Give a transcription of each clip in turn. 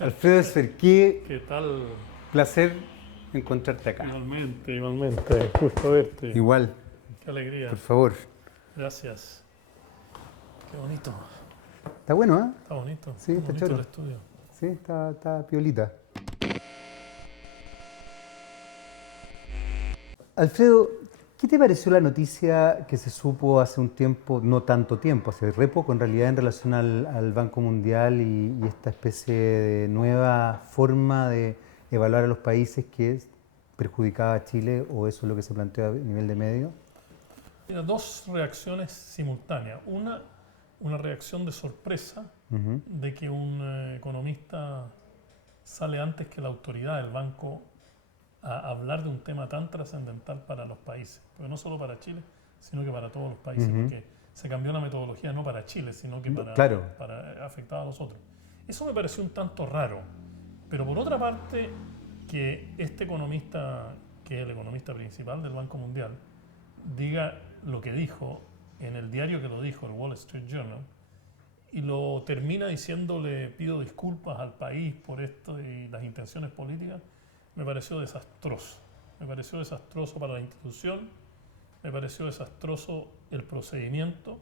Alfredo Esfer, qué ¿Qué tal? placer encontrarte acá. Igualmente, gusto verte. Igual, Qué alegría. por favor. Gracias. Qué bonito. Está bueno, ¿eh? Está bonito. Sí, Muy está bonito el choro. estudio. Sí, está piolita. Alfredo, ¿qué te pareció la noticia que se supo hace un tiempo, no tanto tiempo, hace re poco en realidad, en relación al Banco Mundial y esta especie de nueva forma de evaluar a los países que perjudicaba a Chile, o eso es lo que se planteó a nivel de medio? Mira, dos reacciones simultáneas. Una reacción de sorpresa Ujú. de que un economista sale antes que la autoridad del banco a hablar de un tema tan trascendental para los países. Porque no solo para Chile, sino que para todos los países. Ujú. Porque se cambió la metodología no para Chile, sino que Claro. para afectar a los otros. Eso me pareció un tanto raro. Pero por otra parte, que este economista, que es el economista principal del Banco Mundial, diga lo que dijo en el diario que lo dijo, el Wall Street Journal, y lo termina diciéndole pido disculpas al país por esto y las intenciones políticas, me pareció desastroso. Me pareció desastroso para la institución, me pareció desastroso el procedimiento,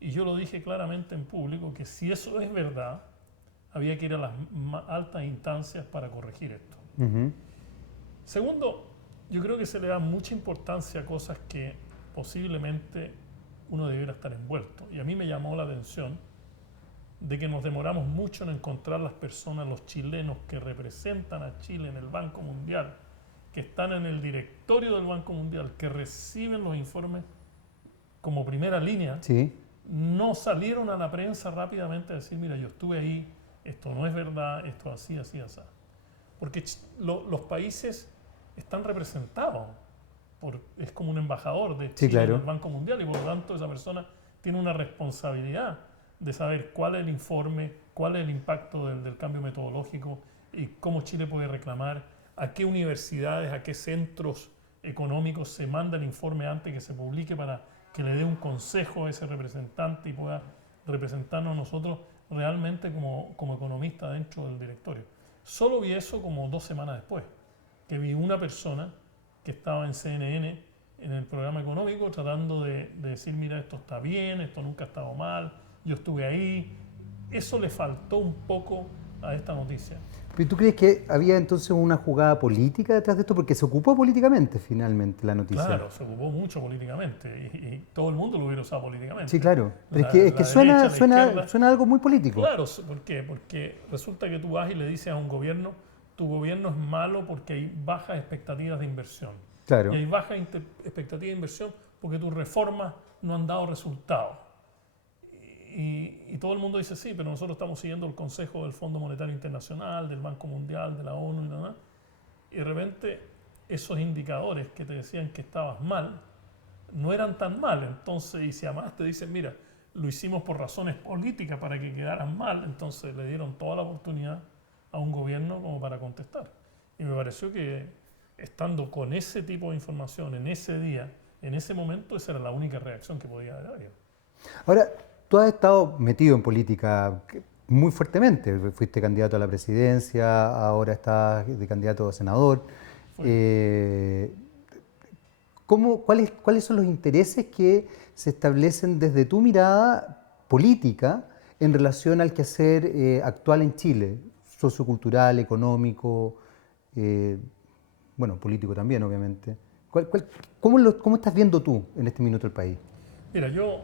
y yo lo dije claramente en público que si eso es verdad, había que ir a las altas instancias para corregir esto. Ujú. Segundo, yo creo que se le da mucha importancia a cosas que posiblemente uno debiera estar envuelto. Y a mí me llamó la atención de que nos demoramos mucho en encontrar las personas, los chilenos que representan a Chile en el Banco Mundial, que están en el directorio del Banco Mundial, que reciben los informes como primera línea, Sí. no salieron a la prensa rápidamente a decir, mira, yo estuve ahí, esto no es verdad, esto así, así, así. Porque los países están representados, es como un embajador de Sí, Chile en el claro. Banco Mundial y por lo tanto esa persona tiene una responsabilidad de saber cuál es el informe, cuál es el impacto del cambio metodológico y cómo Chile puede reclamar, a qué universidades, a qué centros económicos se manda el informe antes que se publique para que le dé un consejo a ese representante y pueda representarnos a nosotros realmente como economista dentro del directorio. Solo vi eso como 2 semanas después, que vi una persona que estaba en CNN, en el programa económico, tratando de decir, mira, esto está bien, esto nunca ha estado mal, yo estuve ahí. Eso le faltó un poco a esta noticia. ¿Pero tú crees que había entonces una jugada política detrás de esto? Porque se ocupó políticamente finalmente la noticia. Claro, se ocupó mucho políticamente y todo el mundo lo hubiera usado Sí, políticamente. claro. Pero es que La derecha, suena, la suena, izquierda. suena algo muy político. Claro, ¿por qué? Porque resulta que tú vas y le dices a un gobierno, tu gobierno es malo porque hay bajas expectativas de inversión. Y Claro. hay bajas expectativas de inversión porque tus reformas no han dado resultados. Y todo el mundo dice, sí, pero nosotros estamos siguiendo el consejo del Fondo Monetario Internacional, del Banco Mundial, de la ONU y demás. Y de repente esos indicadores que te decían que estabas mal, no eran tan mal. Entonces, y si además te dicen, mira, lo hicimos por razones políticas para que quedaran mal, entonces le dieron toda la oportunidad a un gobierno como para contestar. Y me pareció que estando con ese tipo de información en ese día, en ese momento, esa era la única reacción que podía haber. Ahora, tú has estado metido en política muy fuertemente. Fuiste candidato a la presidencia, ahora estás de candidato a senador. Fue. Eh, ¿cuáles son los intereses que se establecen desde tu mirada política en relación al quehacer actual en Chile? Sociocultural, económico, eh, bueno, político también, obviamente. ¿Cómo estás viendo tú en este minuto el país? Mira, yo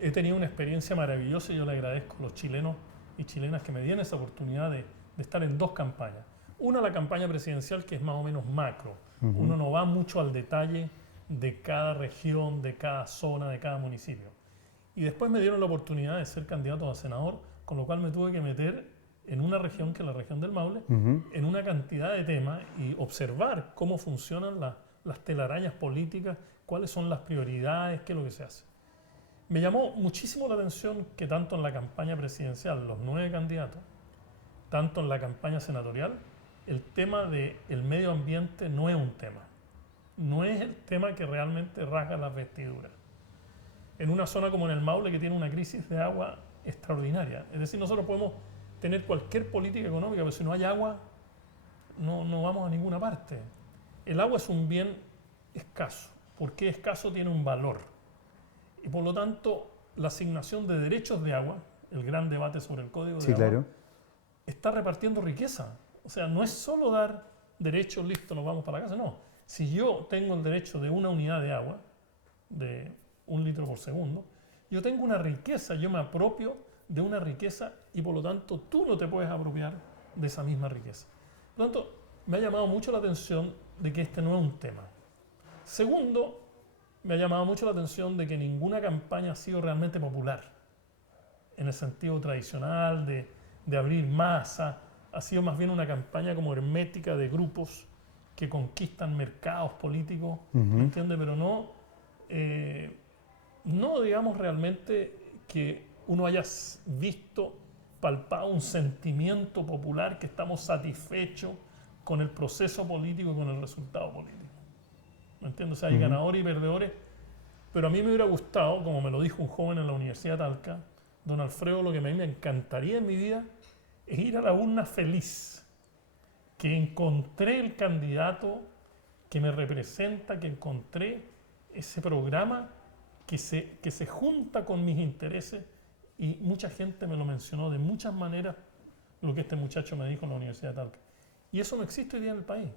he tenido una experiencia maravillosa y yo le agradezco a los chilenos y chilenas que me dieron esa oportunidad de estar en dos campañas. Una, la campaña presidencial, que es más o menos macro. Ujú. Uno no va mucho al detalle de cada región, de cada zona, de cada municipio. Y después me dieron la oportunidad de ser candidato a senador, con lo cual me tuve que meter en una región, que es la región del Maule, Ujú. en una cantidad de temas y observar cómo funcionan las telarañas políticas, cuáles son las prioridades, qué es lo que se hace. Me llamó muchísimo la atención que tanto en la campaña presidencial, los 9 candidatos, tanto en la campaña senatorial, el tema del medio ambiente no es un tema. No es el tema que realmente rasga las vestiduras. En una zona como en el Maule, que tiene una crisis de agua extraordinaria. Es decir, nosotros podemos tener cualquier política económica, pero si no hay agua, no vamos a ninguna parte. El agua es un bien escaso. ¿Por qué escaso? Tiene un valor. Y por lo tanto, la asignación de derechos de agua, el gran debate sobre el código de agua, claro. está repartiendo riqueza. O sea, no es solo dar derechos, listo, nos vamos para la casa, no. Si yo tengo el derecho de una unidad de agua, de 1 litro por segundo, yo tengo una riqueza, yo me apropio de una riqueza y por lo tanto tú no te puedes apropiar de esa misma riqueza. Por lo tanto, me ha llamado mucho la atención de que este no es un tema. Segundo, me ha llamado mucho la atención de que ninguna campaña ha sido realmente popular, en el sentido tradicional de abrir masa. Ha sido más bien una campaña como hermética de grupos que conquistan mercados políticos, ¿me entiendes? Pero no digamos realmente que uno haya visto, palpado un sentimiento popular que estamos satisfechos con el proceso político y con el resultado político. ¿Me entiendes? O sea, hay ganadores y perdedores, pero a mí me hubiera gustado, como me lo dijo un joven en la Universidad de Talca, don Alfredo, lo que a mí me encantaría en mi vida es ir a la urna feliz, que encontré el candidato que me representa, que encontré ese programa que se junta con mis intereses, y mucha gente me lo mencionó de muchas maneras, lo que este muchacho me dijo en la Universidad de Talca. Y eso no existe hoy día en el país.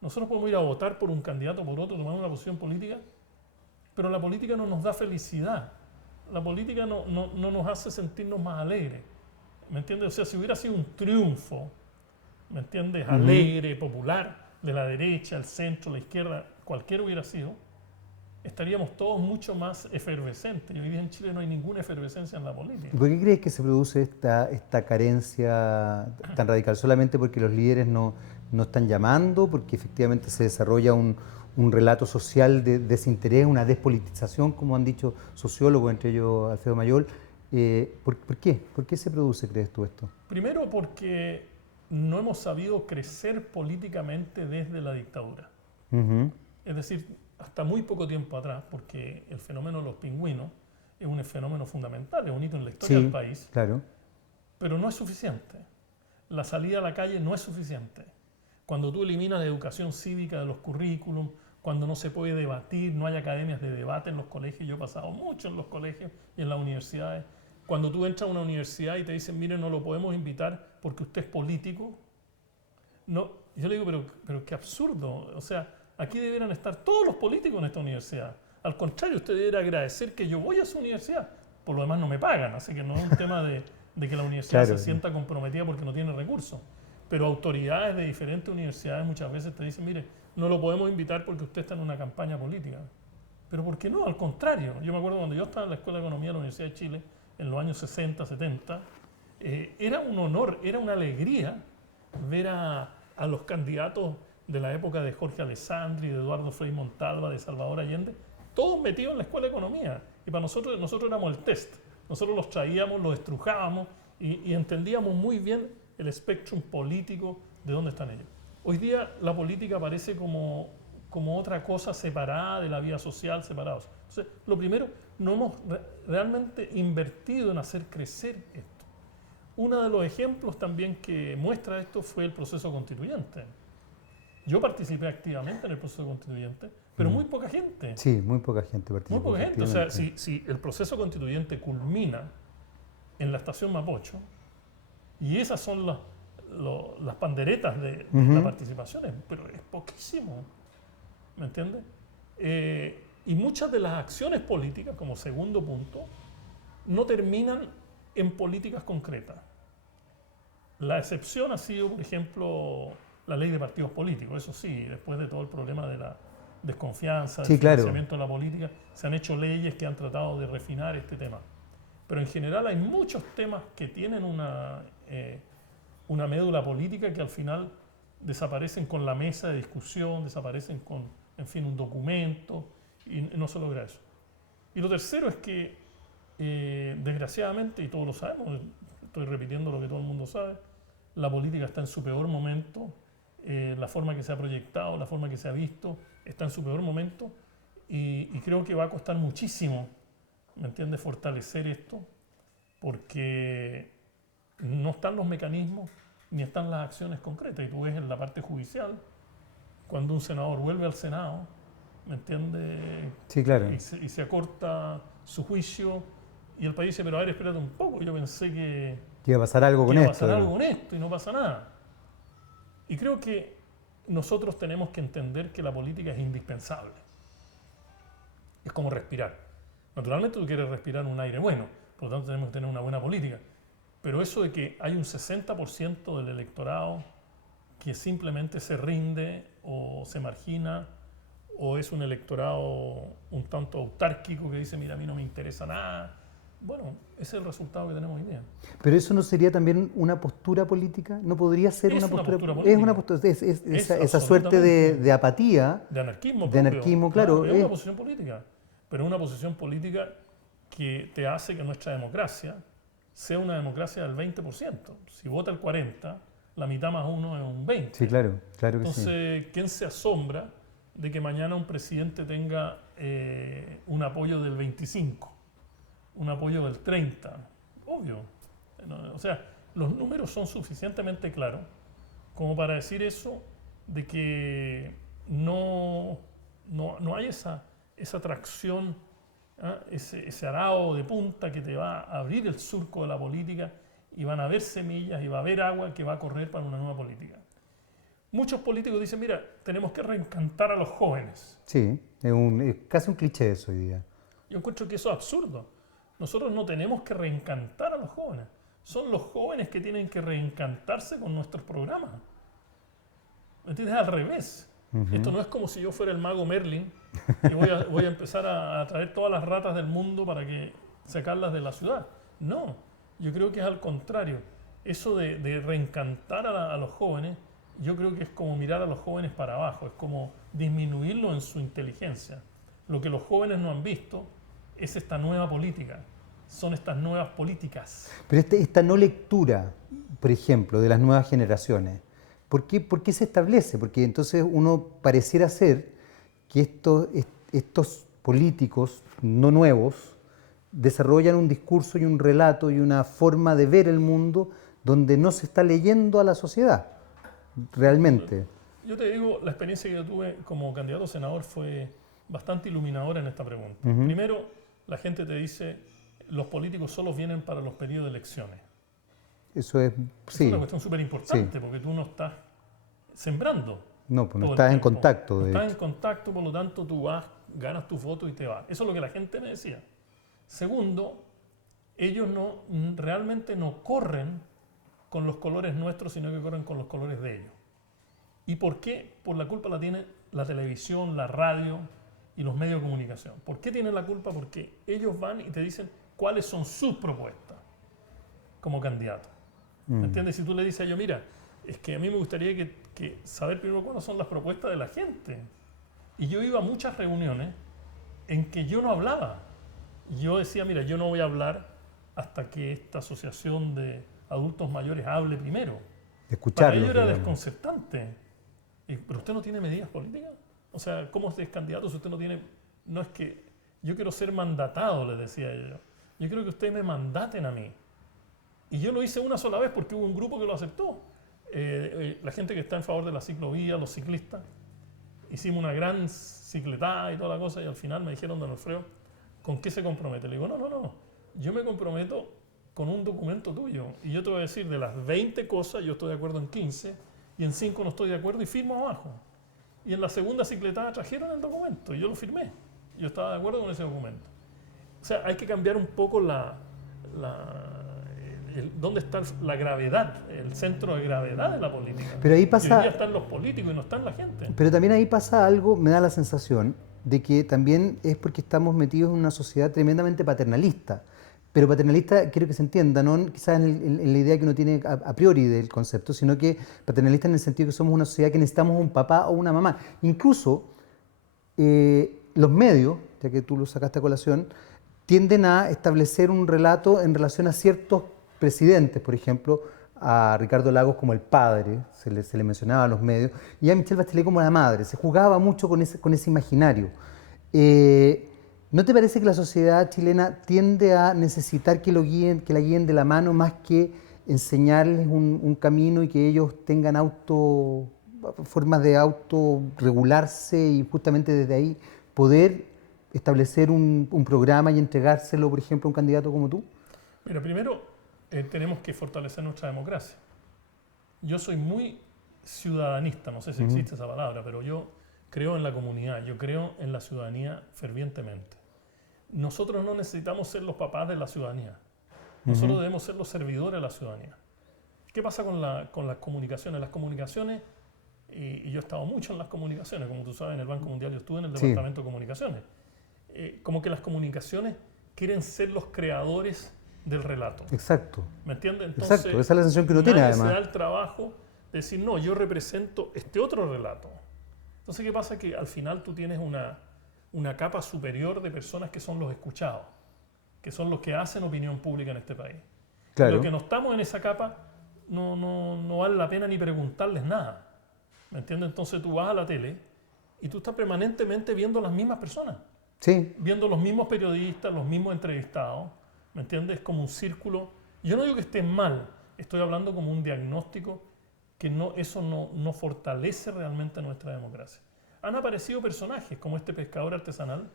Nosotros podemos ir a votar por un candidato o por otro, tomar una posición política, pero la política no nos da felicidad. La política no nos hace sentirnos más alegres. ¿Me entiendes? O sea, si hubiera sido un triunfo, ¿me entiendes? Alegre, popular, de la derecha, el centro, la izquierda, cualquiera hubiera sido, estaríamos todos mucho más efervescentes. Y hoy día en Chile no hay ninguna efervescencia en la política. ¿Y por qué crees que se produce esta carencia tan radical? ¿Solamente porque los líderes no están llamando? ¿Porque efectivamente se desarrolla un relato social de desinterés, una despolitización, como han dicho sociólogos, entre ellos Alfredo Mayol? ¿Por qué? ¿Por qué se produce, crees tú, esto? Primero porque no hemos sabido crecer políticamente desde la dictadura. Es decir, hasta muy poco tiempo atrás, porque el fenómeno de los pingüinos es un fenómeno fundamental, es un hito en la historia del país, claro. Pero no es suficiente. La salida a la calle no es suficiente. Cuando tú eliminas la educación cívica de los currículums, cuando no se puede debatir, no hay academias de debate en los colegios, yo he pasado mucho en los colegios y en las universidades. Cuando tú entras a una universidad y te dicen, mire, no lo podemos invitar porque usted es político, no, yo le digo, pero qué absurdo. O sea, aquí deberían estar todos los políticos en esta universidad. Al contrario, usted debería agradecer que yo voy a su universidad. Por lo demás no me pagan, así que no es un tema de que la universidad se sienta comprometida porque no tiene recursos. Pero autoridades de diferentes universidades muchas veces te dicen, mire, no lo podemos invitar porque usted está en una campaña política. Pero ¿por qué no? Al contrario. Yo me acuerdo cuando yo estaba en la Escuela de Economía de la Universidad de Chile, en los años 60, 70, era un honor, era una alegría ver a los candidatos de la época de Jorge Alessandri, de Eduardo Frei Montalva, de Salvador Allende, todos metidos en la Escuela de Economía. Y para nosotros éramos el test. Nosotros los traíamos, los estrujábamos y entendíamos muy bien el espectro político de dónde están ellos. Hoy día la política parece como otra cosa separada de la vida social, separados. Entonces, lo primero, no hemos realmente invertido en hacer crecer esto. Uno de los ejemplos también que muestra esto fue el proceso constituyente. Yo participé activamente en el proceso constituyente, pero muy poca gente. Sí, muy poca gente participó. Muy poca gente. O sea, si el proceso constituyente culmina en la estación Mapocho, y esas son las panderetas de la participación, pero es poquísimo. ¿Me entiendes? Y muchas de las acciones políticas, como segundo punto, no terminan en políticas concretas. La excepción ha sido, por ejemplo, la ley de partidos políticos. Eso sí, después de todo el problema de la desconfianza, del financiamiento de la política, se han hecho leyes que han tratado de refinar este tema. Pero en general hay muchos temas que tienen una médula política que al final desaparecen con la mesa de discusión, desaparecen con, en fin, un documento, y no se logra eso. Y lo tercero es que, desgraciadamente, y todos lo sabemos, estoy repitiendo lo que todo el mundo sabe, la política está en su peor momento, la forma que se ha proyectado, la forma que se ha visto, está en su peor momento, y creo que va a costar muchísimo, ¿me entiendes?, fortalecer esto, porque no están los mecanismos ni están las acciones concretas. Y tú ves en la parte judicial, cuando un senador vuelve al Senado, ¿me entiendes? Sí, claro. Y se acorta su juicio y el país dice, pero a ver, espérate un poco, yo pensé que iba a pasar algo con iba a esto. pasar algo con esto y no pasa nada. Y creo que nosotros tenemos que entender que la política es indispensable. Es como respirar. Naturalmente tú quieres respirar un aire bueno, por lo tanto tenemos que tener una buena política. Pero eso de que hay un 60% del electorado que simplemente se rinde o se margina, o es un electorado un tanto autárquico que dice, mira, a mí no me interesa nada. Bueno, ese es el resultado que tenemos hoy día. Pero eso no sería también una postura política, no podría ser Es una una postura postura política. Es una política. postura, Es esa suerte absolutamente de apatía, de anarquismo de propio. anarquismo, claro. Es una posición política, pero es una posición política que te hace que nuestra democracia sea una democracia del 20%. Si vota el 40%, la mitad más uno es un 20%. Sí, claro, claro que sí. Entonces, ¿quién se asombra de que mañana un presidente tenga un apoyo del 25%, un apoyo del 30%? Obvio. O sea, los números son suficientemente claros como para decir eso, de que no hay esa atracción, ¿ah? ese arao de punta que te va a abrir el surco de la política y van a haber semillas y va a haber agua que va a correr para una nueva política. Muchos políticos dicen, mira, tenemos que reencantar a los jóvenes. Sí, es casi un cliché eso hoy día. Yo encuentro que eso es absurdo. Nosotros no tenemos que reencantar a los jóvenes. Son los jóvenes que tienen que reencantarse con nuestros programas. ¿Me entiendes? Al revés. Esto no es como si yo fuera el mago Merlin y voy a empezar a traer todas las ratas del mundo para sacarlas de la ciudad. No, yo creo que es al contrario. Eso de reencantar a los jóvenes, yo creo que es como mirar a los jóvenes para abajo, es como disminuirlo en su inteligencia. Lo que los jóvenes no han visto es esta nueva política, son estas nuevas políticas. Pero esta no lectura, por ejemplo, de las nuevas generaciones, ¿por qué se establece? Porque entonces uno pareciera ser que estos políticos no nuevos desarrollan un discurso y un relato y una forma de ver el mundo donde no se está leyendo a la sociedad, realmente. Yo te digo, la experiencia que yo tuve como candidato a senador fue bastante iluminadora en esta pregunta. Primero, la gente te dice, los políticos solo vienen para los periodos de elecciones. Eso es, sí. Es una cuestión súper importante, porque tú no estás sembrando. No, pues no estás en contacto. No estás en contacto, por lo tanto tú vas, ganas tu voto y te vas. Eso es lo que la gente me decía. Segundo, ellos realmente no corren con los colores nuestros, sino que corren con los colores de ellos. ¿Y por qué? Por la culpa la tiene la televisión, la radio y los medios de comunicación. ¿Por qué tienen la culpa? Porque ellos van y te dicen cuáles son sus propuestas como candidato. ¿Me entiendes? Si tú le dices a ellos, mira, es que a mí me gustaría que saber primero cuáles son las propuestas de la gente. Y yo iba a muchas reuniones en que yo no hablaba. Yo decía, mira, yo no voy a hablar hasta que esta asociación de adultos mayores hable primero. Escucharlos, para ellos era digamos. desconcertante. ¿Pero usted no tiene medidas políticas? O sea, ¿cómo es candidato si usted no tiene...? No es que yo quiero ser mandatado, les decía yo. Yo quiero que ustedes me mandaten a mí. Y yo lo hice una sola vez porque hubo un grupo que lo aceptó. La gente que está en favor de la ciclovía, los ciclistas. Hicimos una gran cicletada y toda la cosa y al final me dijeron, don Alfredo, ¿con qué se compromete? Le digo, no. Yo me comprometo con un documento tuyo. Y yo te voy a decir, de las 20 cosas, yo estoy de acuerdo en 15 y en 5 no estoy de acuerdo y firmo abajo. Y en la segunda cicletada trajeron el documento y yo lo firmé. Yo estaba de acuerdo con ese documento. O sea, hay que cambiar un poco dónde está la gravedad, el centro de gravedad de la política. Pero ahí pasa... Hoy día están los políticos y no están la gente. Pero también ahí pasa algo, me da la sensación, de que también es porque estamos metidos en una sociedad tremendamente paternalista. Pero paternalista, quiero que se entienda, no quizás en la idea que uno tiene a priori del concepto, sino que paternalista en el sentido que somos una sociedad que necesitamos un papá o una mamá. Incluso los medios, ya que tú lo sacaste a colación, tienden a establecer un relato en relación a ciertos presidentes, por ejemplo, a Ricardo Lagos como el padre, se le mencionaba a los medios, y a Michelle Bachelet como la madre. Se jugaba mucho con ese imaginario. ¿No te parece que la sociedad chilena tiende a necesitar que la guíen de la mano más que enseñarles un camino y que ellos tengan formas de autorregularse y justamente desde ahí poder establecer un programa y entregárselo, por ejemplo, a un candidato como tú? Mira, primero tenemos que fortalecer nuestra democracia. Yo soy muy ciudadanista, no sé si existe esa palabra, pero yo creo en la comunidad, yo creo en la ciudadanía fervientemente. Nosotros no necesitamos ser los papás de la ciudadanía, nosotros debemos ser los servidores de la ciudadanía. ¿Qué pasa con las comunicaciones? Las comunicaciones, y yo he estado mucho en las comunicaciones, como tú sabes, en el Banco Mundial yo estuve en el Departamento de Comunicaciones. Como que las comunicaciones quieren ser los creadores del relato. Exacto. ¿Me entiendes? Entonces, exacto, esa es la sensación que uno tiene además. Se da el trabajo de decir, no, yo represento este otro relato. Entonces, ¿qué pasa? Que al final tú tienes una capa superior de personas que son los escuchados, que son los que hacen opinión pública en este país. Claro. Y los que no estamos en esa capa, no vale la pena ni preguntarles nada. ¿Me entiendes? Entonces tú vas a la tele y tú estás permanentemente viendo las mismas personas. Sí. Viendo los mismos periodistas, los mismos entrevistados. ¿Me entiendes? Es como un círculo. Yo no digo que esté mal, estoy hablando como un diagnóstico que eso no fortalece realmente nuestra democracia. Han aparecido personajes como este pescador artesanal,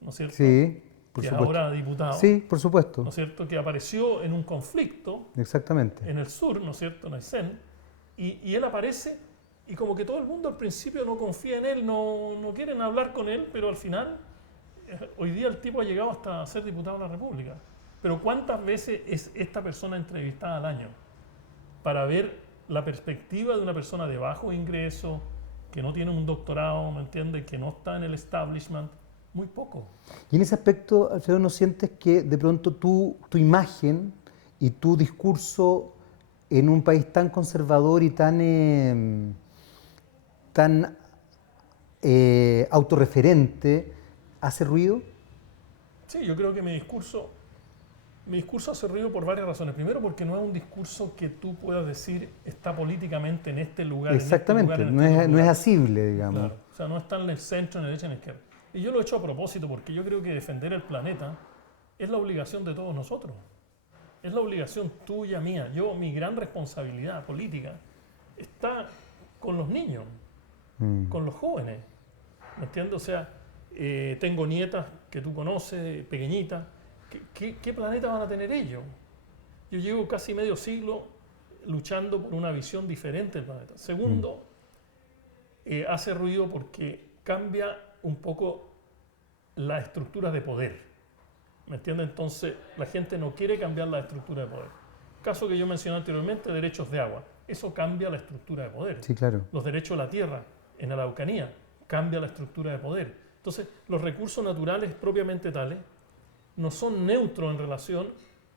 ¿no es cierto? Sí, por que supuesto. Es ahora diputado. Sí, por supuesto. ¿No es cierto? Que apareció en un conflicto. Exactamente. En el sur, ¿no es cierto? En Aysén. Y él aparece y como que todo el mundo al principio no confía en él, no quieren hablar con él, pero al final, hoy día el tipo ha llegado hasta ser diputado de la República. Pero ¿cuántas veces es esta persona entrevistada al año? Para ver la perspectiva de una persona de bajo ingreso, que no tiene un doctorado, ¿me entiendes? Que no está en el establishment, muy poco. Y en ese aspecto, Alfredo, ¿no sientes que de pronto tu imagen y tu discurso en un país tan conservador y tan autorreferente hace ruido? Sí, yo creo que mi discurso hace ruido por varias razones. Primero, porque no es un discurso que tú puedas decir está políticamente en este lugar. Exactamente, en este lugar, no es asible, digamos. Claro. O sea, no está en el centro, en la derecha, en la izquierda. Y yo lo he hecho a propósito porque yo creo que defender el planeta es la obligación de todos nosotros. Es la obligación tuya, mía. Mi gran responsabilidad política está con los niños, con los jóvenes. ¿Me entiendes? O sea, tengo nietas que tú conoces, pequeñitas. ¿Qué planeta van a tener ellos? Yo llevo casi medio siglo luchando por una visión diferente del planeta. Segundo, hace ruido porque cambia un poco las estructuras de poder. ¿Me entiendes? Entonces, la gente no quiere cambiar la estructura de poder. Caso que yo mencioné anteriormente, derechos de agua. Eso cambia la estructura de poder. Sí, claro. Los derechos a la tierra en Araucanía cambia la estructura de poder. Entonces, los recursos naturales propiamente tales no son neutros en relación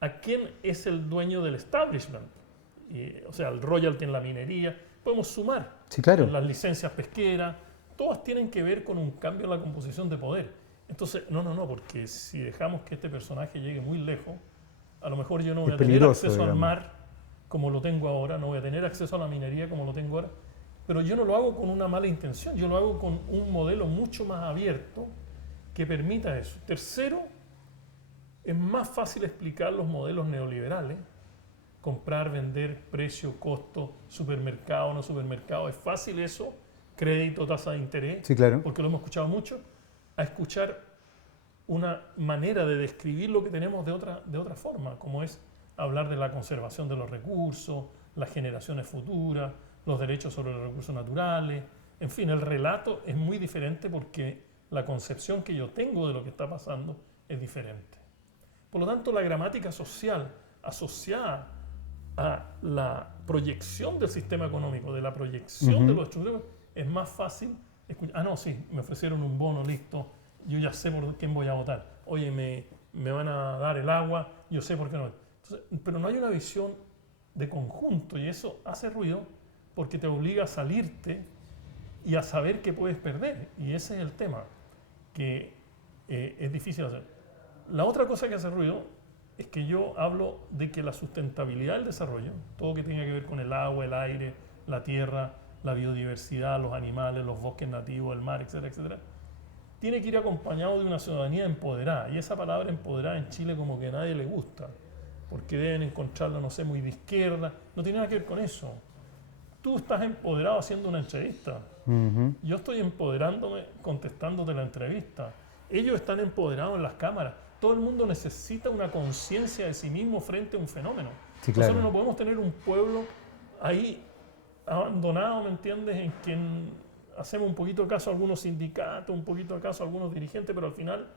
a quién es el dueño del establishment. O sea, el royalty en la minería. Podemos sumar. Sí, claro. Las licencias pesqueras. Todas tienen que ver con un cambio en la composición de poder. Entonces, no, porque si dejamos que este personaje llegue muy lejos, a lo mejor yo no voy a tener acceso al mar como lo tengo ahora, no voy a tener acceso a la minería como lo tengo ahora, pero yo no lo hago con una mala intención, yo lo hago con un modelo mucho más abierto que permita eso. Tercero, es más fácil explicar los modelos neoliberales, comprar, vender, precio, costo, supermercado, no supermercado, es fácil eso, crédito, tasa de interés, sí, claro, porque lo hemos escuchado mucho, a escuchar una manera de describir lo que tenemos de otra forma, como es hablar de la conservación de los recursos, las generaciones futuras, los derechos sobre los recursos naturales. En fin, el relato es muy diferente porque la concepción que yo tengo de lo que está pasando es diferente. Por lo tanto, la gramática social asociada a la proyección del sistema económico, de la proyección de los estructuras, es más fácil escuchar. Ah, no, sí, me ofrecieron un bono, listo, yo ya sé por quién voy a votar. Oye, me van a dar el agua, yo sé por qué no. Entonces, pero no hay una visión de conjunto y eso hace ruido porque te obliga a salirte y a saber que puedes perder. Y ese es el tema, que es difícil hacer. La otra cosa que hace ruido es que yo hablo de que la sustentabilidad del desarrollo, todo que tenga que ver con el agua, el aire, la tierra, la biodiversidad, los animales, los bosques nativos, el mar, etcétera, etcétera, tiene que ir acompañado de una ciudadanía empoderada. Y esa palabra empoderada en Chile como que a nadie le gusta. porque deben encontrarla, no sé, muy de izquierda. No tiene nada que ver con eso. Tú estás empoderado haciendo una entrevista. Yo estoy empoderándome contestándote la entrevista. Ellos están empoderados en las cámaras. Todo el mundo necesita una conciencia de sí mismo frente a un fenómeno. Sí, claro. Nosotros no podemos tener un pueblo ahí abandonado, ¿me entiendes?, en quien hacemos un poquito de caso a algunos sindicatos, un poquito de caso a algunos dirigentes, pero al final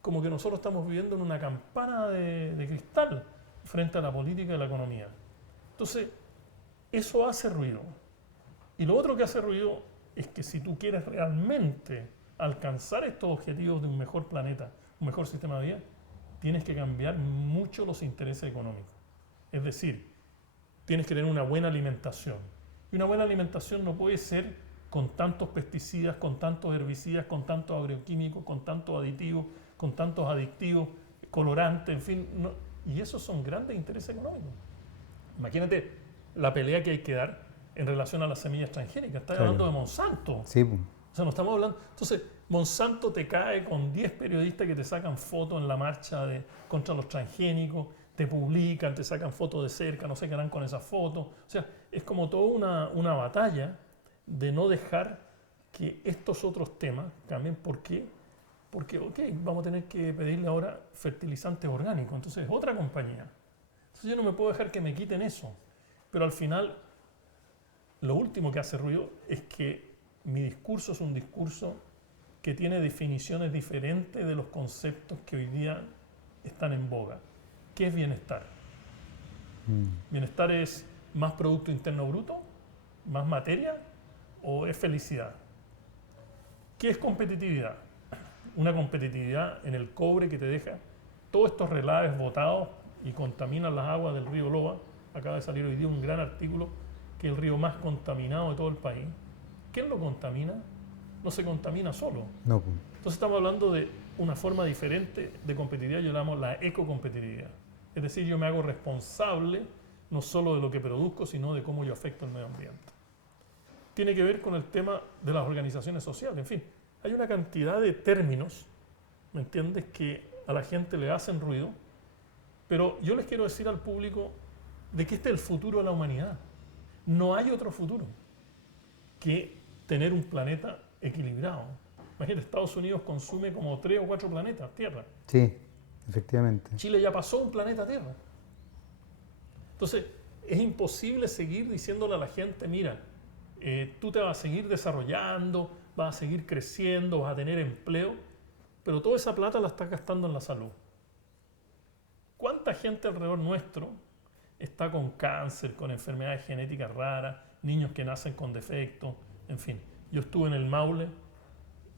como que nosotros estamos viviendo en una campana de cristal frente a la política y la economía. Entonces, eso hace ruido. Y lo otro que hace ruido es que si tú quieres realmente alcanzar estos objetivos de un mejor planeta, un mejor sistema de vida, tienes que cambiar mucho los intereses económicos. Es decir, tienes que tener una buena alimentación. Y una buena alimentación no puede ser con tantos pesticidas, con tantos herbicidas, con tantos agroquímicos, con tantos aditivos, con tantos adictivos, colorantes, en fin. No. Y esos son grandes intereses económicos. Imagínate la pelea que hay que dar en relación a las semillas transgénicas. Estás hablando de Monsanto. Sí. O sea, no estamos hablando... Entonces, Monsanto te cae con 10 periodistas que te sacan fotos en la marcha contra los transgénicos, te publican, te sacan fotos de cerca, no sé qué harán con esas fotos. O sea, es como toda una batalla de no dejar que estos otros temas cambien. ¿Por qué? Porque, ok, vamos a tener que pedirle ahora fertilizantes orgánicos. Entonces, es otra compañía. Entonces, yo no me puedo dejar que me quiten eso. Pero al final, lo último que hace ruido es que mi discurso es un discurso que tiene definiciones diferentes de los conceptos que hoy día están en boga. ¿Qué es bienestar? ¿Bienestar es más Producto Interno Bruto? ¿Más materia? ¿O es felicidad? ¿Qué es competitividad? Una competitividad en el cobre que te deja todos estos relaves botados y contaminan las aguas del río Loa. Acaba de salir hoy día un gran artículo que es el río más contaminado de todo el país. ¿Quién lo contamina? No se contamina solo. No. Entonces estamos hablando de una forma diferente de competitividad, yo la llamo la ecocompetitividad. Es decir, yo me hago responsable no solo de lo que produzco, sino de cómo yo afecto al medio ambiente. Tiene que ver con el tema de las organizaciones sociales. En fin, hay una cantidad de términos, ¿me entiendes?, que a la gente le hacen ruido, pero yo les quiero decir al público de que este es el futuro de la humanidad. No hay otro futuro que tener un planeta equilibrado. Imagínate, Estados Unidos consume como 3 o 4 planetas Tierra. Sí, efectivamente. Chile ya pasó un planeta Tierra. Entonces, es imposible seguir diciéndole a la gente, mira, tú te vas a seguir desarrollando, vas a seguir creciendo, vas a tener empleo, pero toda esa plata la estás gastando en la salud. ¿Cuánta gente alrededor nuestro está con cáncer, con enfermedades genéticas raras, niños que nacen con defectos, en fin? Yo estuve en el Maule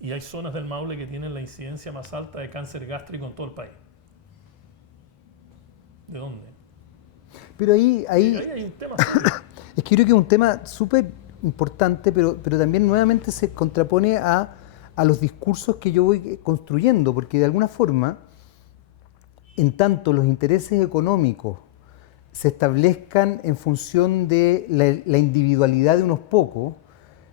y hay zonas del Maule que tienen la incidencia más alta de cáncer gástrico en todo el país. ¿De dónde? Pero ahí hay un tema serio. Es que yo creo que es un tema súper importante, pero también nuevamente se contrapone a los discursos que yo voy construyendo, porque de alguna forma, en tanto los intereses económicos se establezcan en función de la individualidad de unos pocos,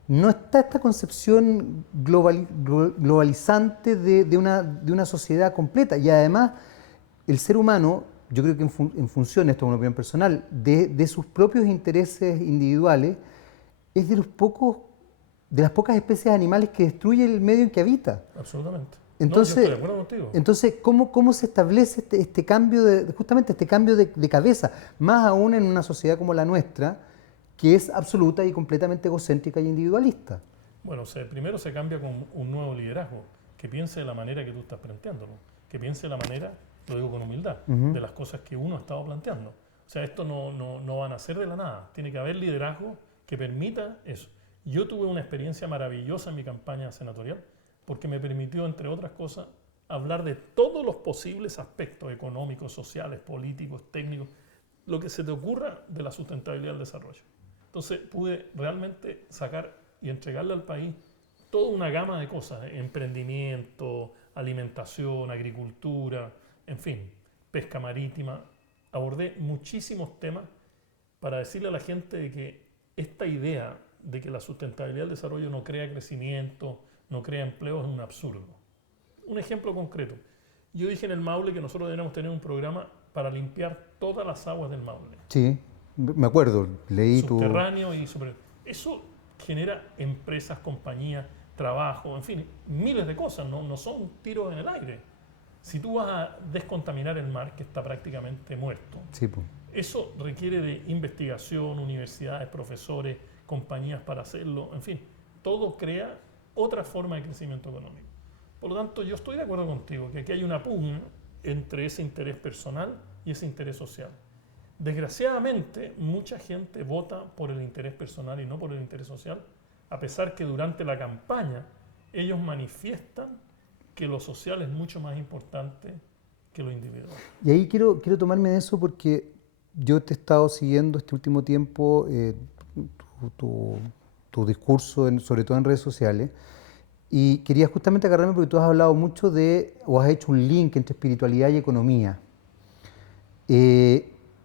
no está esta concepción globalizante de una sociedad completa. Y además, el ser humano, yo creo que en función, esto es una opinión personal, de sus propios intereses individuales, es de las pocas especies animales que destruye el medio en que habita. Absolutamente. Entonces, no, yo estoy de acuerdo contigo. Entonces, ¿cómo se establece este cambio justamente este cambio de cabeza? Más aún en una sociedad como la nuestra, que es absoluta y completamente egocéntrica y individualista. Bueno, primero se cambia con un nuevo liderazgo, que piense de la manera que tú estás planteándolo, que piense de la manera, lo digo con humildad, de las cosas que uno ha estado planteando. O sea, esto no van a ser de la nada, tiene que haber liderazgo que permita eso. Yo tuve una experiencia maravillosa en mi campaña senatorial, porque me permitió, entre otras cosas, hablar de todos los posibles aspectos económicos, sociales, políticos, técnicos, lo que se te ocurra de la sustentabilidad del desarrollo. Entonces pude realmente sacar y entregarle al país toda una gama de cosas, emprendimiento, alimentación, agricultura, en fin, pesca marítima. Abordé muchísimos temas para decirle a la gente de que esta idea de que la sustentabilidad del desarrollo no crea crecimiento, no crea empleo, es un absurdo. Un ejemplo concreto. Yo dije en el Maule que nosotros deberíamos tener un programa para limpiar todas las aguas del Maule. Sí, me acuerdo, leí tu... Subterráneo y superior. Eso genera empresas, compañías, trabajo, en fin, miles de cosas, no son tiros en el aire. Si tú vas a descontaminar el mar, que está prácticamente muerto, Sí, pues. eso requiere de investigación, universidades, profesores, compañías para hacerlo, en fin, todo crea otra forma de crecimiento económico. Por lo tanto, yo estoy de acuerdo contigo que aquí hay una pugna entre ese interés personal y ese interés social. Desgraciadamente, mucha gente vota por el interés personal y no por el interés social, a pesar que durante la campaña ellos manifiestan que lo social es mucho más importante que lo individual. Y ahí quiero tomarme de eso porque yo te he estado siguiendo este último tiempo, tu discurso, sobre todo en redes sociales, y quería justamente agarrarme porque tú has hablado mucho de, o has hecho un link entre espiritualidad y economía.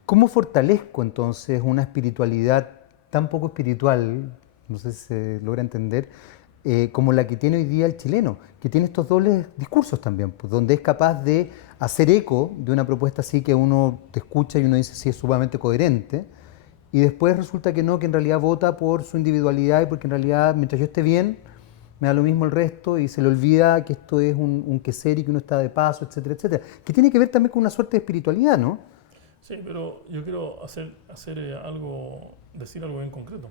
¿Cómo fortalezco entonces una espiritualidad tan poco espiritual, no sé si se logra entender, como la que tiene hoy día el chileno, que tiene estos dobles discursos también, pues, donde es capaz de hacer eco de una propuesta así que uno te escucha y uno dice sí es sumamente coherente, y después resulta que no, que en realidad vota por su individualidad y porque en realidad mientras yo esté bien, me da lo mismo el resto y se le olvida que esto es un quehacer y que uno está de paso, etcétera, etcétera. Que tiene que ver también con una suerte de espiritualidad, ¿no? Sí, pero yo quiero decir algo bien concreto.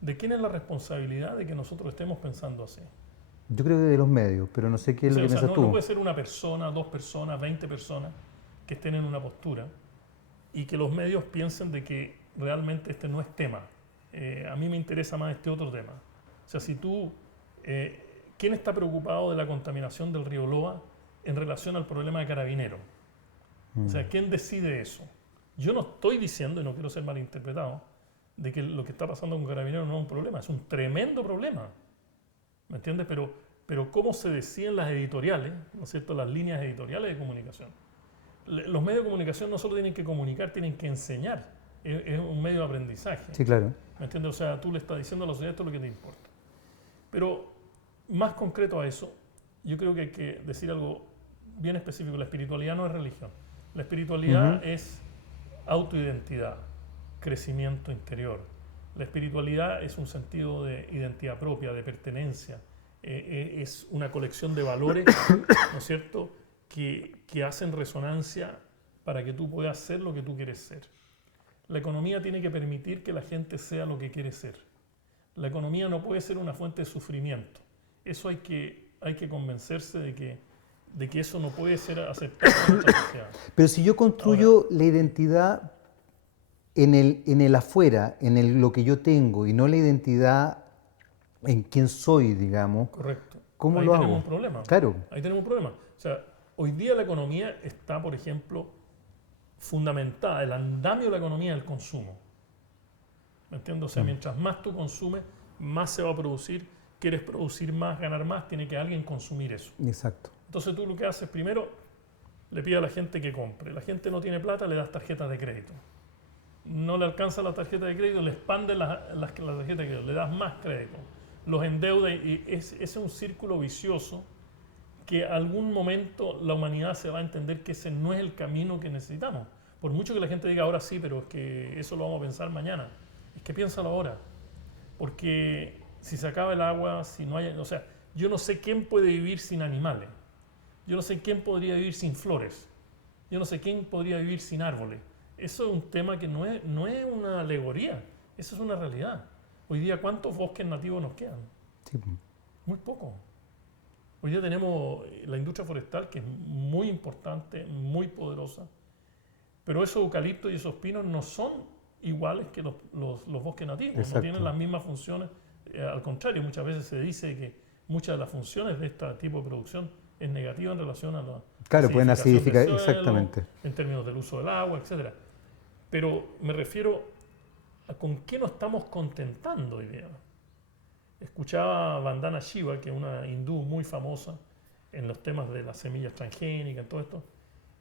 ¿De quién es la responsabilidad de que nosotros estemos pensando así? Yo creo que de los medios, pero no sé qué es lo que piensas no tú. puede ser una persona, dos personas, 20 personas que estén en una postura y que los medios piensen de que realmente este no es tema. A mí me interesa más este otro tema. O sea, ¿quién está preocupado de la contaminación del río Loa en relación al problema de Carabineros? O sea, ¿quién decide eso? Yo no estoy diciendo, y no quiero ser malinterpretado, de que lo que está pasando con Carabineros no es un problema, es un tremendo problema. ¿Me entiendes? Pero ¿cómo se deciden las editoriales, ¿no es cierto?, las líneas editoriales de comunicación? Los medios de comunicación no solo tienen que comunicar, tienen que enseñar. Es un medio de aprendizaje. Sí, claro. ¿Me entiendes? O sea, tú le estás diciendo a la sociedad esto es lo que te importa. Pero más concreto a eso, yo creo que hay que decir algo bien específico. La espiritualidad no es religión. La espiritualidad es autoidentidad, crecimiento interior. La espiritualidad es un sentido de identidad propia, de pertenencia. Es una colección de valores, ¿no es cierto?, que hacen resonancia para que tú puedas ser lo que tú quieres ser. La economía tiene que permitir que la gente sea lo que quiere ser. La economía no puede ser una fuente de sufrimiento. Eso hay que convencerse de que eso no puede ser aceptado en nuestra sociedad. Pero si yo construyo la identidad en el afuera, lo que yo tengo, y no la identidad en quién soy, digamos, Correcto. ¿cómo Ahí lo tenemos hago? un problema. Claro. Ahí tenemos un problema. O sea, hoy día la economía está, por ejemplo, fundamentada, el andamio de la economía es el consumo. ¿Me entiendes? O sea, mientras más tú consumes, más se va a producir. Quieres producir más, ganar más, tiene que alguien consumir eso. Exacto. Entonces tú lo que haces, primero, le pides a la gente que compre. La gente no tiene plata, le das tarjetas de crédito. No le alcanza la tarjeta de crédito, le expandes la tarjeta de crédito, le das más crédito. Los endeuda y ese es un círculo vicioso que algún momento la humanidad se va a entender que ese no es el camino que necesitamos. Por mucho que la gente diga ahora sí, pero es que eso lo vamos a pensar mañana. Es que piénsalo ahora. Porque si se acaba el agua, si no hay... O sea, yo no sé quién puede vivir sin animales. Yo no sé quién podría vivir sin flores. Yo no sé quién podría vivir sin árboles. Eso es un tema que no es una alegoría. Eso es una realidad. Hoy día, ¿cuántos bosques nativos nos quedan? Sí. Muy poco. Hoy día tenemos la industria forestal, que es muy importante, muy poderosa, pero esos eucaliptos y esos pinos no son iguales que los bosques nativos. Exacto. No tienen las mismas funciones. Al contrario, muchas veces se dice que muchas de las funciones de este tipo de producción es negativa en relación a la Claro, pueden acidificar, del suelo, exactamente. en términos del uso del agua, etc. Pero me refiero a con qué nos estamos contentando hoy día. Escuchaba a Vandana Shiva, que es una hindú muy famosa en los temas de las semillas transgénicas, todo esto,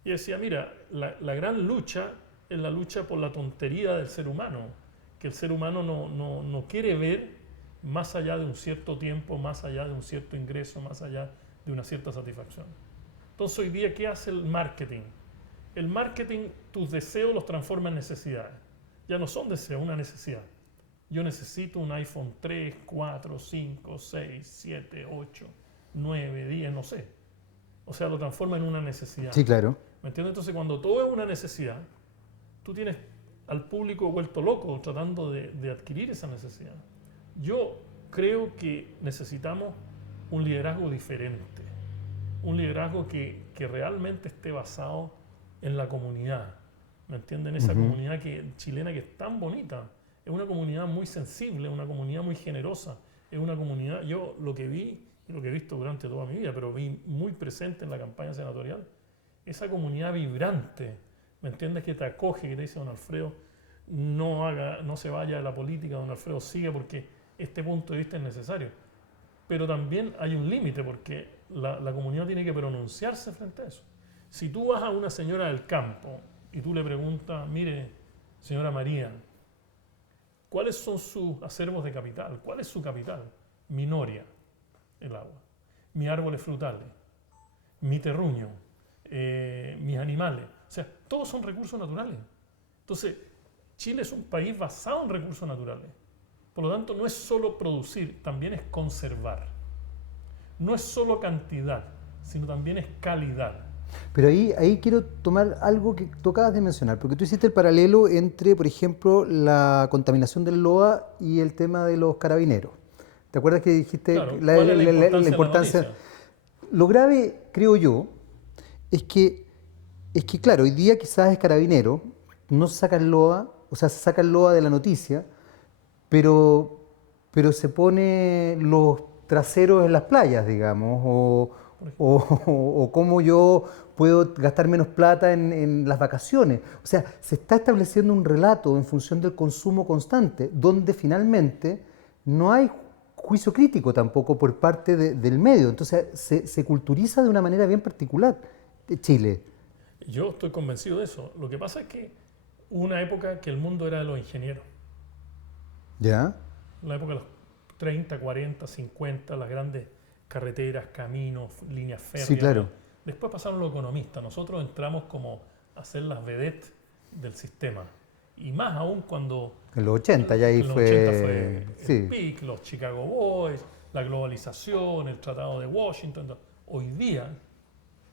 y decía, mira, la gran lucha es la lucha por la tontería del ser humano, que el ser humano no quiere ver más allá de un cierto tiempo, más allá de un cierto ingreso, más allá de una cierta satisfacción. Entonces hoy día, ¿qué hace el marketing? El marketing, tus deseos los transforma en necesidades. Ya no son deseos, una necesidad. Yo necesito un iPhone 3, 4, 5, 6, 7, 8, 9, 10, no sé. O sea, lo transforma en una necesidad. Sí, claro. ¿Me entiendes? Entonces, cuando todo es una necesidad, tú tienes al público vuelto loco tratando de adquirir esa necesidad. Yo creo que necesitamos un liderazgo diferente, un liderazgo que realmente esté basado en la comunidad, ¿me entienden? Esa comunidad chilena que es tan bonita, es una comunidad muy sensible, una comunidad muy generosa, es una comunidad, yo lo que vi y lo que he visto durante toda mi vida, pero vi muy presente en la campaña senatorial, esa comunidad vibrante, ¿me entiendes? Que te acoge, que te dice, don Alfredo, no se vaya de la política, don Alfredo, sigue porque este punto de vista es necesario. Pero también hay un límite porque la comunidad tiene que pronunciarse frente a eso. Si tú vas a una señora del campo y tú le preguntas, mire, señora María, ¿cuáles son sus acervos de capital? ¿Cuál es su capital? Mi noria, el agua, mis árboles frutales, mi terruño, mis animales. O sea, todos son recursos naturales. Entonces, Chile es un país basado en recursos naturales. Por lo tanto, no es solo producir, también es conservar. No es solo cantidad, sino también es calidad. Pero ahí quiero tomar algo que tú acabas de mencionar, porque tú hiciste el paralelo entre, por ejemplo, la contaminación del Loa y el tema de los carabineros. ¿Te acuerdas que dijiste claro, ¿cuál es la importancia? Lo grave, creo yo, es que, claro, hoy día quizás es carabinero, no se saca el Loa, o sea, se saca el Loa de la noticia, pero se pone los traseros en las playas, digamos, o cómo yo puedo gastar menos plata en las vacaciones. O sea, se está estableciendo un relato en función del consumo constante, donde finalmente no hay juicio crítico tampoco por parte del medio. Entonces se culturiza de una manera bien particular Chile. Yo estoy convencido de eso. Lo que pasa es que hubo una época que el mundo era de los ingenieros. ¿Ya? La época de los 30, 40, 50, las grandes carreteras, caminos, líneas férreas. Sí, claro. Después pasaron los economistas. Nosotros entramos como a ser las vedettes del sistema. Y más aún cuando... En los 80 ya ahí en los fue... 80 fue sí. el PIC, los Chicago Boys, la globalización, el Tratado de Washington. Hoy día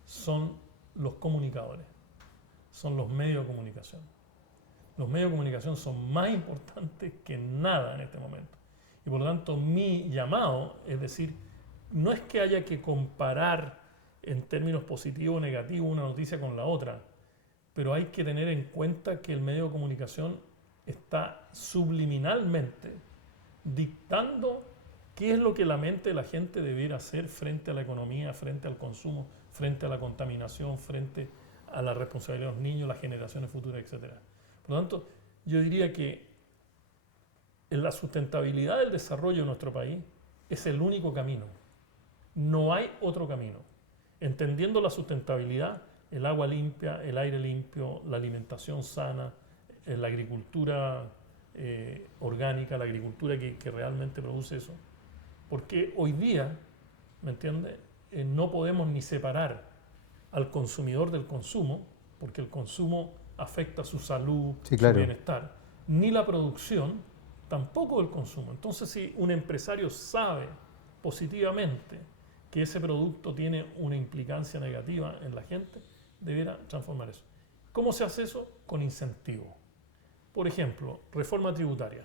son los comunicadores, son los medios de comunicación. Los medios de comunicación son más importantes que nada en este momento. Y por lo tanto, mi llamado es decir, no es que haya que comparar en términos positivos o negativos una noticia con la otra, pero hay que tener en cuenta que el medio de comunicación está subliminalmente dictando qué es lo que la mente de la gente debiera hacer frente a la economía, frente al consumo, frente a la contaminación, frente a la responsabilidad de los niños, las generaciones futuras, etc. Por lo tanto, yo diría que en la sustentabilidad del desarrollo de nuestro país es el único camino. No hay otro camino. Entendiendo la sustentabilidad, el agua limpia, el aire limpio, la alimentación sana, la agricultura orgánica, la agricultura que realmente produce eso. Porque hoy día, ¿me entiendes? No podemos ni separar al consumidor del consumo, porque el consumo afecta su salud, sí, claro, su bienestar, ni la producción, tampoco el consumo. Entonces, si un empresario sabe positivamente que ese producto tiene una implicancia negativa en la gente, debiera transformar eso. ¿Cómo se hace eso? Con incentivos. Por ejemplo, reforma tributaria.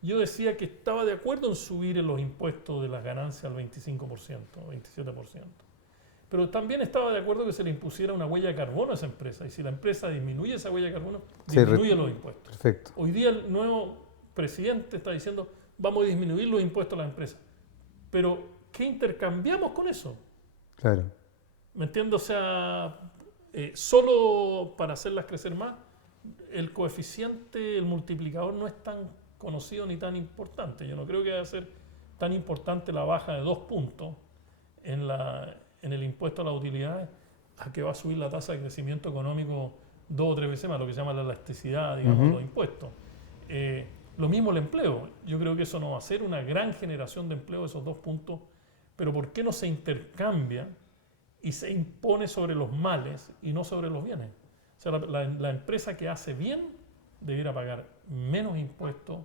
Yo decía que estaba de acuerdo en subir los impuestos de las ganancias al 25%, 27%. Pero también estaba de acuerdo que se le impusiera una huella de carbono a esa empresa. Y si la empresa disminuye esa huella de carbono, disminuye los impuestos. Perfecto. Hoy día el nuevo presidente está diciendo, vamos a disminuir los impuestos a las empresas. Pero, ¿qué intercambiamos con eso? Claro. ¿Me entiendes? O sea, solo para hacerlas crecer más, el coeficiente, el multiplicador no es tan conocido ni tan importante. Yo no creo que vaya a ser tan importante la baja de 2 puntos en el impuesto a las utilidades a que va a subir la tasa de crecimiento económico 2 o 3 veces más, lo que se llama la elasticidad, digamos, de los impuestos. Lo mismo el empleo. Yo creo que eso no va a ser una gran generación de empleo, esos 2 puntos, pero ¿por qué no se intercambia y se impone sobre los males y no sobre los bienes? O sea, la empresa que hace bien debiera pagar menos impuestos,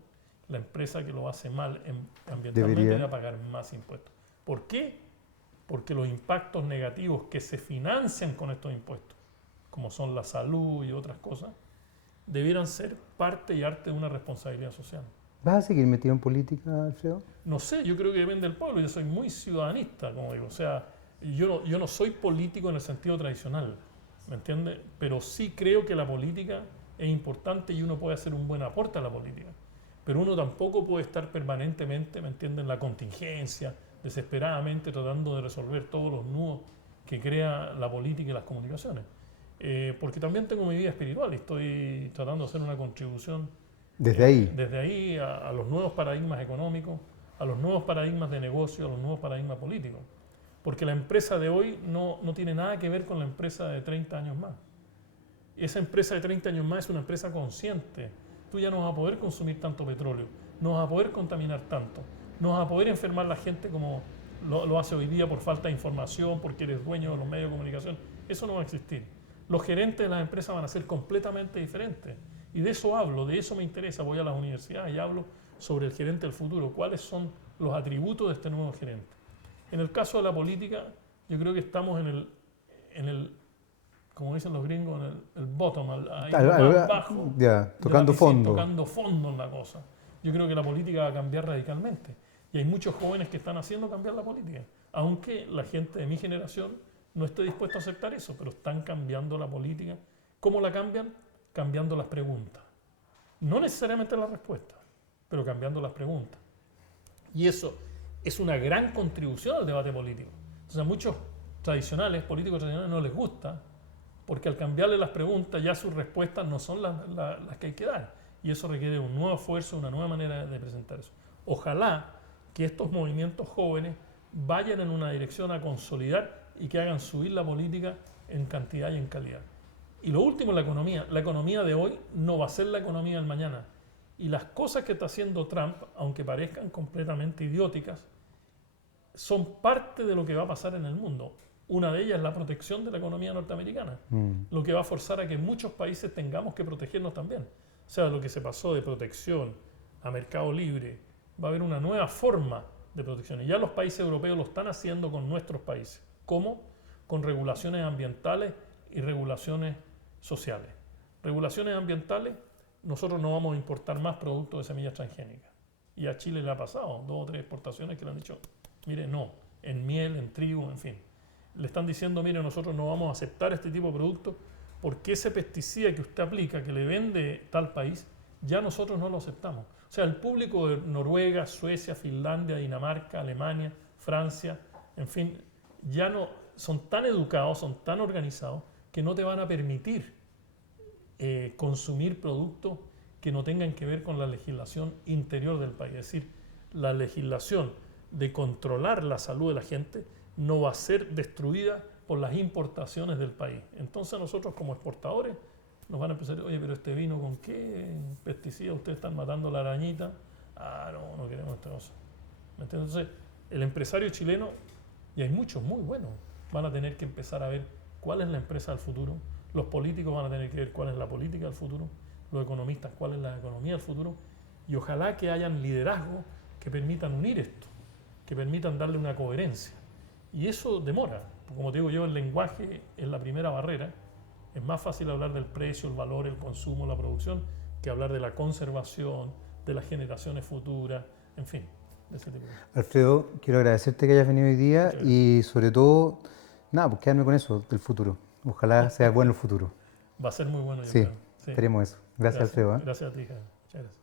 la empresa que lo hace mal ambientalmente debería pagar más impuestos. ¿Por qué? Porque los impactos negativos que se financian con estos impuestos, como son la salud y otras cosas, debieran ser parte y arte de una responsabilidad social. ¿Vas a seguir metido en política, Alfredo? No sé, yo creo que depende del pueblo. Yo soy muy ciudadanista, como digo. O sea, yo no soy político en el sentido tradicional, ¿me entiendes? Pero sí creo que la política es importante y uno puede hacer un buen aporte a la política. Pero uno tampoco puede estar permanentemente, ¿me entiendes?, en la contingencia, desesperadamente tratando de resolver todos los nudos que crea la política y las comunicaciones. Porque también tengo mi vida espiritual y estoy tratando de hacer una contribución desde ahí a los nuevos paradigmas económicos, a los nuevos paradigmas de negocio, a los nuevos paradigmas políticos. Porque la empresa de hoy no tiene nada que ver con la empresa de 30 años más. Esa empresa de 30 años más es una empresa consciente. Tú ya no vas a poder consumir tanto petróleo, no vas a poder contaminar tanto, no vas a poder enfermar a la gente como lo hace hoy día por falta de información, porque eres dueño de los medios de comunicación. Eso no va a existir. Los gerentes de las empresas van a ser completamente diferentes. Y de eso hablo, de eso me interesa. Voy a las universidades y hablo sobre el gerente del futuro. ¿Cuáles son los atributos de este nuevo gerente? En el caso de la política, yo creo que estamos en el como dicen los gringos, en el bottom, ahí más bajo, tocando fondo. Tocando fondo en la cosa. Yo creo que la política va a cambiar radicalmente. Y hay muchos jóvenes que están haciendo cambiar la política. Aunque la gente de mi generación no esté dispuesta a aceptar eso, pero están cambiando la política. ¿Cómo la cambian? Cambiando las preguntas. No necesariamente las respuestas, pero cambiando las preguntas. Y eso es una gran contribución al debate político. Entonces a muchos políticos tradicionales, no les gusta, porque al cambiarle las preguntas ya sus respuestas no son las que hay que dar. Y eso requiere un nuevo esfuerzo, una nueva manera de presentar eso. Ojalá que estos movimientos jóvenes vayan en una dirección a consolidar y que hagan subir la política en cantidad y en calidad. Y lo último es la economía. La economía de hoy no va a ser la economía del mañana. Y las cosas que está haciendo Trump, aunque parezcan completamente idióticas, son parte de lo que va a pasar en el mundo. Una de ellas es la protección de la economía norteamericana, lo que va a forzar a que muchos países tengamos que protegernos también. O sea, lo que se pasó de protección a mercado libre, va a haber una nueva forma de protección. Y ya los países europeos lo están haciendo con nuestros países. ¿Cómo? Con regulaciones ambientales y regulaciones sociales. Regulaciones ambientales, nosotros no vamos a importar más productos de semillas transgénicas. Y a Chile le ha pasado 2 o 3 exportaciones que le han dicho, mire, no, en miel, en trigo, en fin. Le están diciendo, mire, nosotros no vamos a aceptar este tipo de productos porque ese pesticida que usted aplica, que le vende tal país, ya nosotros no lo aceptamos. O sea, el público de Noruega, Suecia, Finlandia, Dinamarca, Alemania, Francia, en fin, ya no son tan educados, son tan organizados, que no te van a permitir consumir productos que no tengan que ver con la legislación interior del país. Es decir, la legislación de controlar la salud de la gente no va a ser destruida por las importaciones del país. Entonces nosotros como exportadores nos van a empezar a decir, oye, pero este vino con qué pesticida ustedes están matando la arañita. Ah, no queremos esta cosa. ¿Me entiendes? Entonces el empresario chileno, y hay muchos muy buenos, van a tener que empezar a ver cuál es la empresa del futuro. Los políticos van a tener que ver cuál es la política del futuro. Los economistas cuál es la economía del futuro. Y ojalá que hayan liderazgos que permitan unir esto, que permitan darle una coherencia. Y eso demora. Como te digo yo, el lenguaje es la primera barrera. Es más fácil hablar del precio, el valor, el consumo, la producción, que hablar de la conservación, de las generaciones futuras, en fin, de ese tipo de cosas. Alfredo, quiero agradecerte que hayas venido hoy día y sobre todo, nada, pues quedarme con eso del futuro. Ojalá sea bueno el futuro. Va a ser muy bueno, yo sí, creo. Sí, esperemos eso. Gracias, Alfredo. Gracias a ti, Jaime. Muchas gracias.